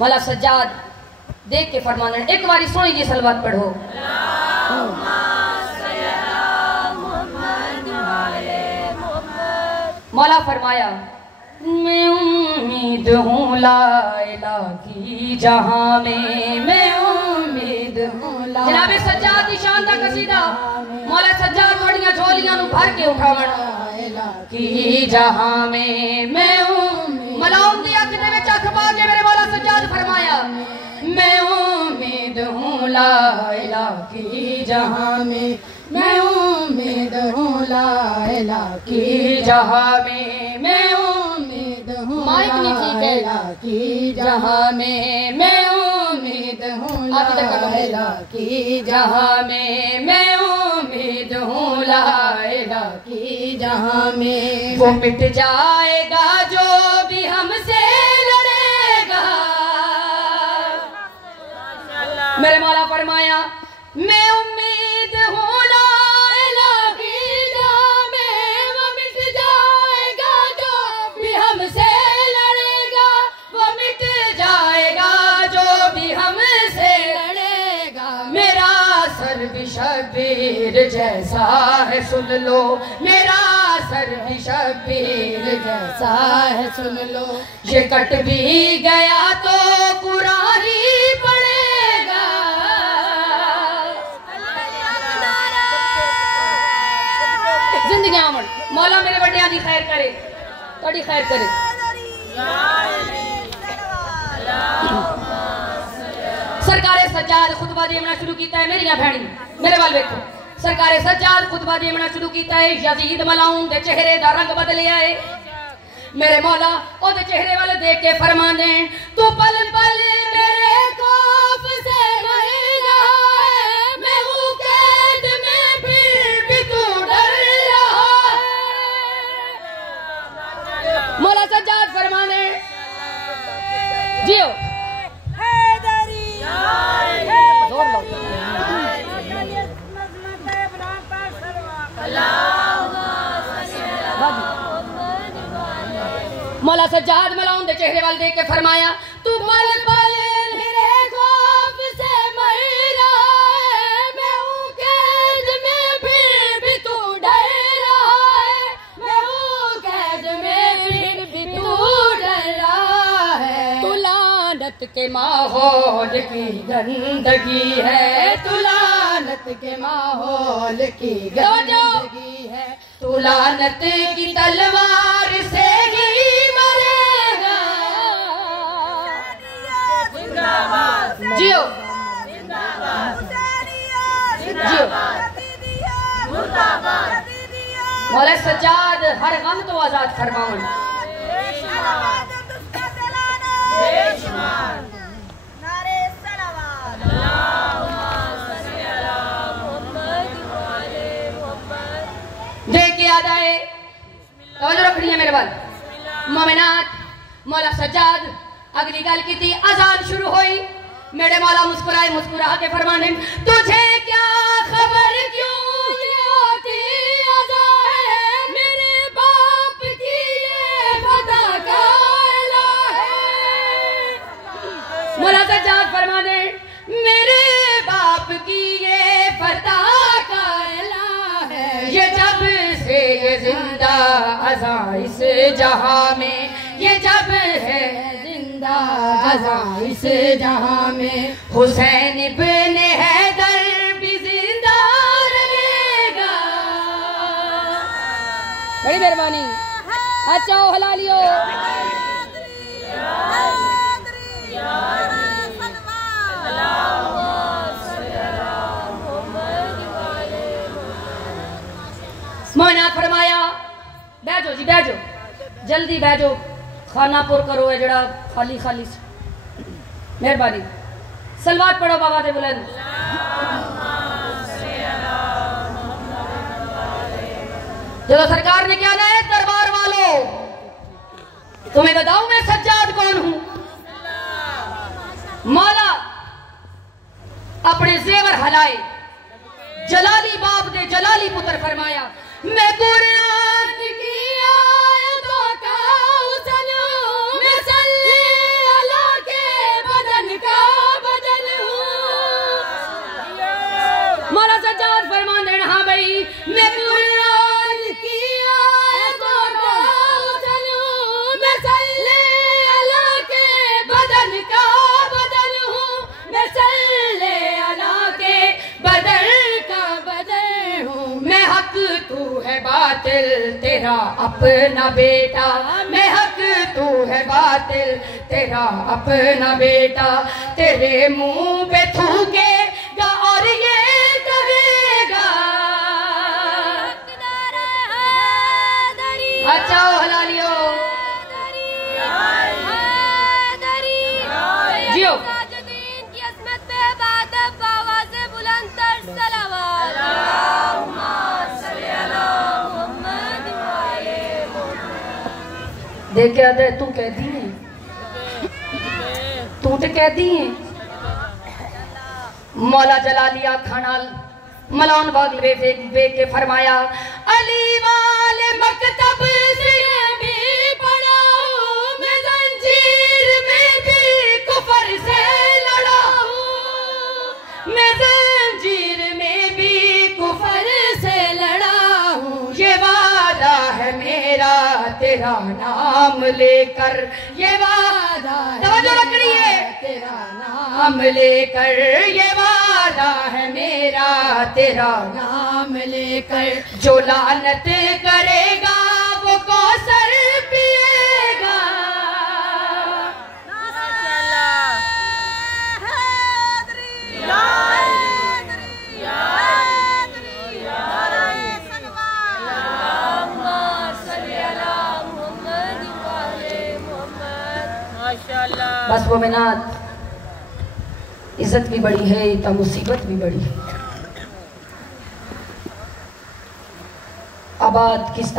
मौला सज्जाद देख के फरमाने एक बारी सुनी जी सलवात पढ़ो। मौला फरमाया मैं उम्मीद हूँ ला इलाहा की जहां में, मैं उम्मीद हूँ। जनाबे सज्जाद की शान दा कसीदा मौला सज्जाद बड़ियां झोलियां नु भर के उठावण की जहां में, मैं मलाउम दी अख दे विच अख पा के मेरे मौला सज्जाद फरमाया मैं उम्मीद हूँ ला इलाहा की जहां में, मैं उम्मीद हूँ ला इलाहा की जहां में, मैं उम्मीद हूँ ला इलाहा की जहां में, मैं उम्मीद हूँ ला इलाहा की जहां में, मैं उम्मीद हूँ ला इलाहा की जहां में। वो मिट जाएगा जो भी हमसे लड़ेगा। मेरे मौला फरमाया मैं उम्मीद हूँ ला इलाहा की जहां में, वो मिट जाएगा जो भी हमसे लड़ेगा, वो मिट जाएगा जो भी हमसे लड़ेगा। मेरा सर भी शब्बीर जैसा है सुन लो, मेरा सर भी शब्बीर जैसा है सुन लो। ये कट भी गया तो कुरान ही पढ़ेगा। जिंदगी आमन मौला मेरे बड़ियां दी खैर करे, तोड़ी खैर करे। सरकारे सज्जाद खुतबा देना शुरू किया है। मेरिया भैणी मेरे वाल देखो, सरकारे सज्जाद खुतबा देना शुरू किया है। यजीद मलाउन दे चेहरे दा रंग बदलिया है। मेरे मौला ओदे चेहरे वाले देख के फरमांदे तू पल पल मेरे खौफ से मर रहा है, मैं हूँ कैद में फिर भी तू डर रहा है। मौला सज्जाद फरमाने जियो जोर लो। मौला सज्जाद मलाउन दे चेहरे वाल देख के फरमाया तू पल पल मेरे खौफ से मर रहा है, मैं हूँ कैद में फिर भी तू डर रहा है, मैं हूँ कैद में फिर भी तू डर रहा है। तू लानत के माहौल की गंदगी है, तू लानत के माहौल की गंदगी है, तू लानत की तलवार से ही मरेगा। जियो जियो। मौला सज्जाद हर गम तो आजाद फरमावन। देख के याद आए तवज्जो रखनी है मेरे बाल मोमिनात। मौला सज्जाद अगली गल की थी, अजान शुरू हुई। मेरे मौला मुस्कुराए, मुस्कुरा के फरमाने तुझे क्या खबर क्यों ये होती अज़ान है, मेरे बाप की ये फदा का ऐलान है। मौला सज्जाद फरमाने मेरे बाप की ये फदा का ऐलान है, ये जब से ये जिंदा अज़ान इस जहां में, ये जब है जिंदा अज़ान इस जहां में, हुसैन इब्न हैदर भी जिंदा रहेगा। बड़ी मेहरबानी। अच्छा हला लियो। मोहना फरमाया बैठो जी बैठो, जल्दी बैठो, खाना पुर करो है जड़ा खाली खाली। मेहरबानी। सलवात पढ़ो बाबा दे बुलंद। जो सरकार ने क्या ना है दरबार वालों, तुम्हें बताऊं मैं सज्जाद कौन हूं। मौला अपने जेवर हलाए, जलाली बाप दे जलाली पुत्र फरमाया मैं कुरान की आयतों का हुस्न, मैं सल्ले अला के तेरा अपना बेटा, मैं हक तू है बातिल, तेरा अपना बेटा तेरे मुंह पे थूकेगा और ये कहेगा अच्छा हलालियो जियो देख क्या दे तू कहती है, तू तो कहती है मौला जलालिया खाना मलान बाग बे के फरमाया अली वाले मकतब से भी पढ़ा हूं, मैं जंजीर में भी कुफर से लड़ा हूं, मैं जंजीर में भी कुफर से लड़ा हूं, ये वादा है मेरा तेरा नाम लेकर, ये वादा रखनी है तेरा नाम लेकर, ये वादा है मेरा तेरा नाम लेकर, जो लानत करेगा वो कौसर पिएगा। बस वो मिनात इज्जत भी बड़ी है तो मुसीबत भी बड़ी है। आबाद किस